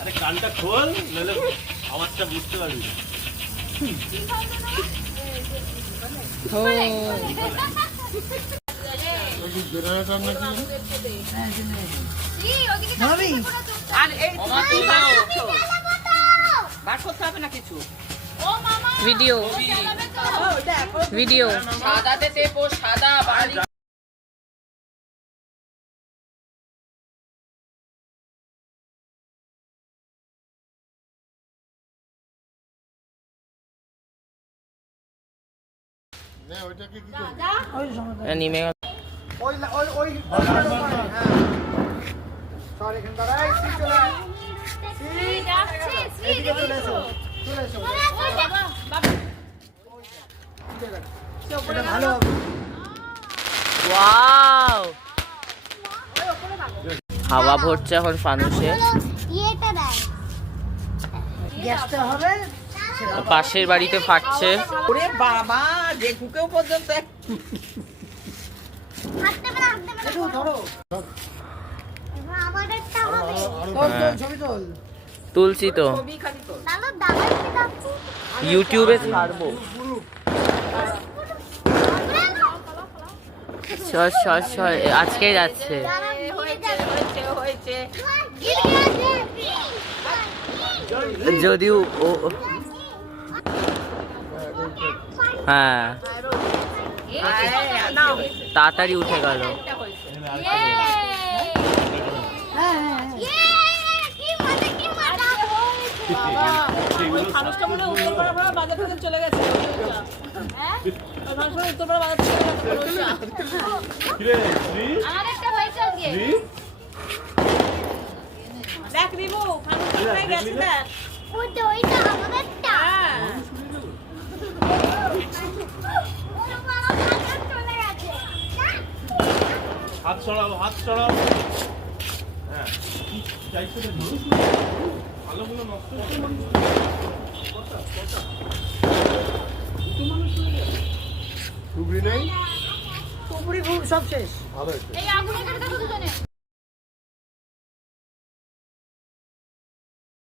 আরে কানটা খোল, নাহলে আওয়াজটা বুঝতে পারবি না। ভিডিও ভিডিও সাদাতে দেবো, সাদা বাড়ি। নেমে গেল। ওয়াও, হাওয়া ভরছে এখন ফানুসে। পাশের বাড়িতে ফাটছে। ওরে বাবা, যে কুকেও পর্যন্ত তুলছি তো, ইউটিউবে ছাড়বো। আজকেই যাচ্ছে। যদিও ও হ্যাঁ তাড়াতাড়ি উঠে গেল। চলে গেছে। দেখ রিবু, গেছে দেখ। হাত ছড়াও, হাত ছড়াও। হ্যাঁ, ভালোগুলো নষ্ট টুকরি নেই, টুকরি সব শেষ। ভালো। এই আগুনে দেখো দুজনে।